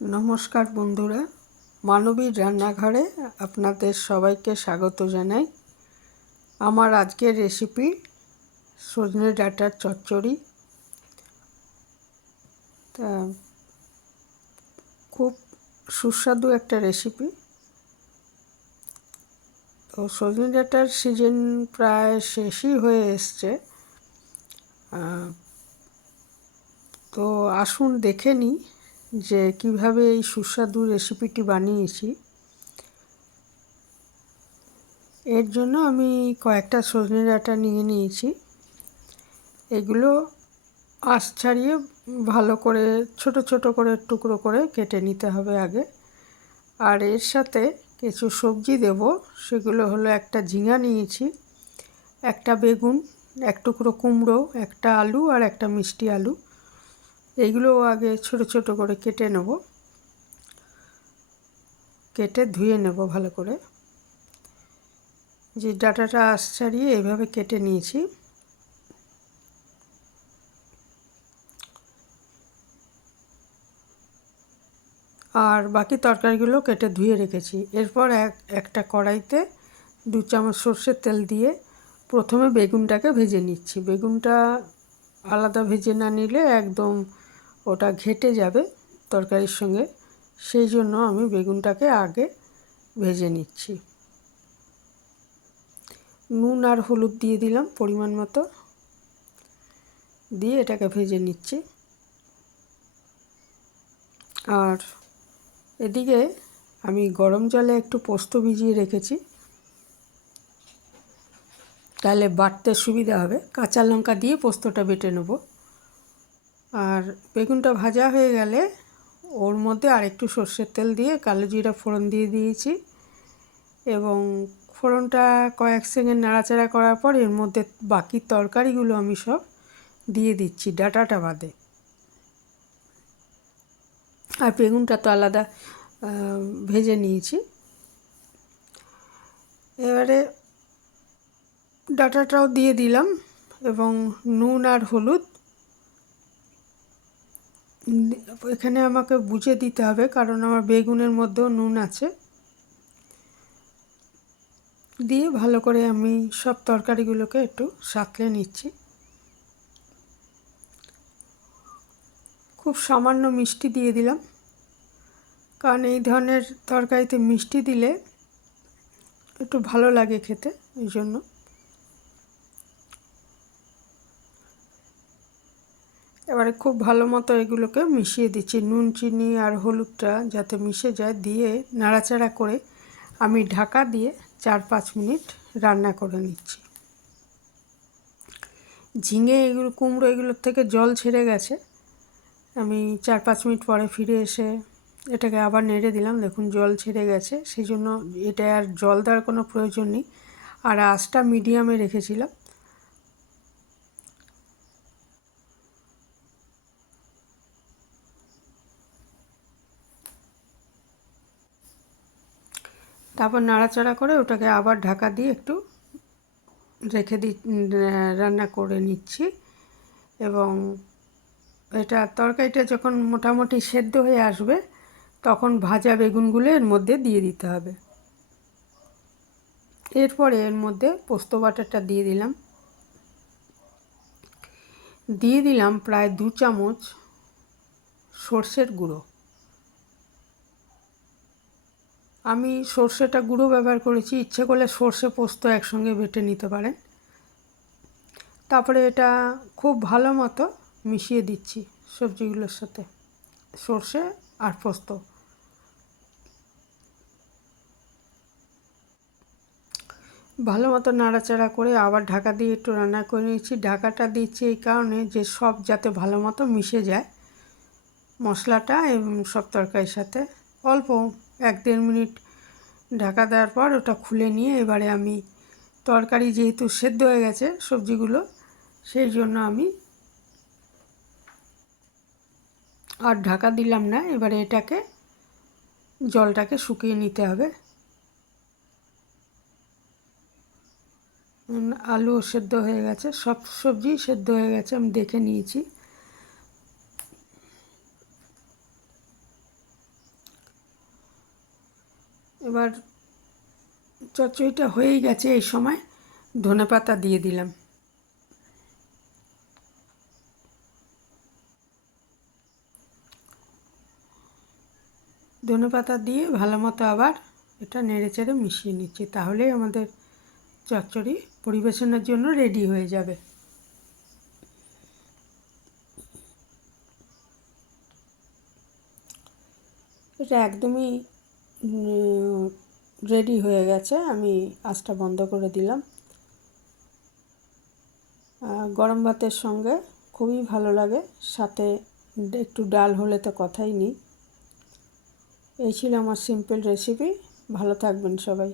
নমস্কার বন্ধুরা, মানবীর রান্নাঘরে আপনাদের সবাইকে স্বাগত জানাই। আমার আজকের রেসিপি সজনে ডাঁটার চচ্চড়ি। তা খুব সুস্বাদু একটা রেসিপি। তো সজনে ডাঁটার সিজন প্রায় শেষই হয়ে এসছে। তো আসুন দেখে নিই যে কিভাবে এই সুস্বাদু রেসিপিটি বানিয়েছি। এর জন্য আমি কয়েকটা সজনে ডাঁটা নিয়ে নিয়েছি। এগুলো আঁশ ছাড়িয়ে ভালো করে ছোট ছোট করে টুকরো করে কেটে নিতে হবে আগে। আর এর সাথে কিছু সবজি দেব। সেগুলো হলো একটা ঝিঙা নিয়েছি, একটা বেগুন, এক টুকরো কুমড়ো, একটা আলু আর একটা মিষ্টি আলু। এইগুলো আগে ছোট ছোট করে কেটে নেব, কেটে ধুয়ে নেব ভালো করে। যে ডাঁটাটা আঁশ ছাড়িয়ে এইভাবে কেটে নিয়েছি। আর বাকি তরকারিগুলো কেটে ধুয়ে রেখেছি। এরপর একটা কড়াইতে 2 চামচ সর্ষের তেল দিয়ে প্রথমে বেগুনটাকে ভেজে নিচ্ছি। বেগুনটা আলাদা ভেজে না নিলে একদম ওটা ঘেটে যাবে তরকারির সঙ্গে, সেই জন্য আমি বেগুনটাকে আগে ভেজে নিচ্ছি। নুন আর হলুদ দিয়ে দিলাম পরিমাণ মতো, দিয়ে এটাকে ভেজে নিচ্ছি। আর এদিকে আমি গরম জলে একটু পোস্ত ভিজিয়ে রেখেছি, তাহলে বাটতে সুবিধা হবে। কাঁচা লঙ্কা দিয়ে পোস্তটা বেটে নেব। আর বেগুনটা ভাজা হয়ে গেলে ওর মধ্যে আরেকটু সর্ষের তেল দিয়ে কালো জিরা ফোড়ন দিয়ে দিয়েছি, এবং ফোড়নটা কয়েক সেকেন্ড নাড়াচাড়া করার পর এর মধ্যে বাকি তরকারিগুলো আমি সব দিয়ে দিচ্ছি, ডাঁটাটা বাদে। আর বেগুনটা তো আলাদা ভেজে নিয়েছি। এবারে ডাঁটাটাও দিয়ে দিলাম, এবং নুন আর হলুদ এখানে আমাকে বুঝে দিতে হবে, কারণ আমার বেগুনের মধ্যেও নুন আছে। দিয়ে ভালো করে আমি সব তরকারিগুলোকে একটু সাঁতলে নিচ্ছি। খুব সামান্য মিষ্টি দিয়ে দিলাম, কারণ এই ধরনের তরকারিতে মিষ্টি দিলে একটু ভালো লাগে খেতে, এই জন্য। এবারে খুব ভালো মতো এগুলোকে মিশিয়ে দিচ্ছি, নুন চিনি আর হলুদটা যাতে মিশে যায়, দিয়ে নাড়াচাড়া করে আমি ঢাকা দিয়ে 4-5 মিনিট রান্না করে নিচ্ছি। ঝিঙে এগুলো, কুমড়ো এগুলোর থেকে জল ছেড়ে গেছে। আমি 4-5 মিনিট পরে ফিরে এসে এটাকে আবার নেড়ে দিলাম। দেখুন জল ছেড়ে গেছে, সেই জন্য এটা আর জল দেওয়ার কোনো প্রয়োজন নেই। আর আঁচটা মিডিয়ামে রেখেছিলাম। তারপর নাড়াচাড়া করে ওটাকে আবার ঢাকা দিয়ে একটু রেখে রান্না করে নিচ্ছি। এবং এটা তরকারিটা যখন মোটামুটি সেদ্ধ হয়ে আসবে, তখন ভাজা বেগুনগুলো এর মধ্যে দিয়ে দিতে হবে। এরপরে এর মধ্যে পোস্ত বাটাটা দিয়ে দিলাম। দিয়ে দিলাম প্রায় 2 চামচ সর্ষের গুঁড়ো। আমি সর্ষেটা গুঁড়ো ব্যবহার করেছি, ইচ্ছে করলে সর্ষে পোস্ত একসঙ্গে বেটে নিতে পারেন। তারপরে এটা খুব ভালো মতো মিশিয়ে দিচ্ছি সবজিগুলোর সাথে, সর্ষে আর পোস্ত। ভালো মতো নাড়াচাড়া করে আবার ঢাকা দিয়ে একটু রান্না করে নিচ্ছি। ঢাকাটা দিচ্ছি এই কারণে যে সব যাতে ভালো মতো মিশে যায় মশলাটা এবং সব তরকারির সাথে। অল্প 1-1.5 মিনিট ঢাকা দেওয়ার পর ওটা খুলে নিয়ে এবারে আমি তরকারি যেহেতু সেদ্ধ হয়ে গেছে সবজিগুলো, সেই জন্য আমি আর ঢাকা দিলাম না। এবারে এটাকে জলটাকে শুকিয়ে নিতে হবে। আলুও সেদ্ধ হয়ে গেছে, সব সবজি সেদ্ধ হয়ে গেছে, আমি দেখে নিয়েছি। এবার চচ্চড়িটা হয়েই গেছে, এই সময় ধনেপাতা দিয়ে দিলাম। ধনেপাতা দিয়ে ভালো মতো আবার এটা নেড়েচেড়ে মিশিয়ে নিচ্ছি, তাহলেই আমাদের চচ্চড়ি পরিবেশনের জন্য রেডি হয়ে যাবে। এটা একদমই রেডি হয়ে গেছে, আমি আঁচটা বন্ধ করে দিলাম। গরম ভাতের সঙ্গে খুবই ভালো লাগে, সাথে একটু ডাল হলে তো কথাই নেই। এই ছিল আমার সিম্পল রেসিপি। ভালো থাকবেন সবাই।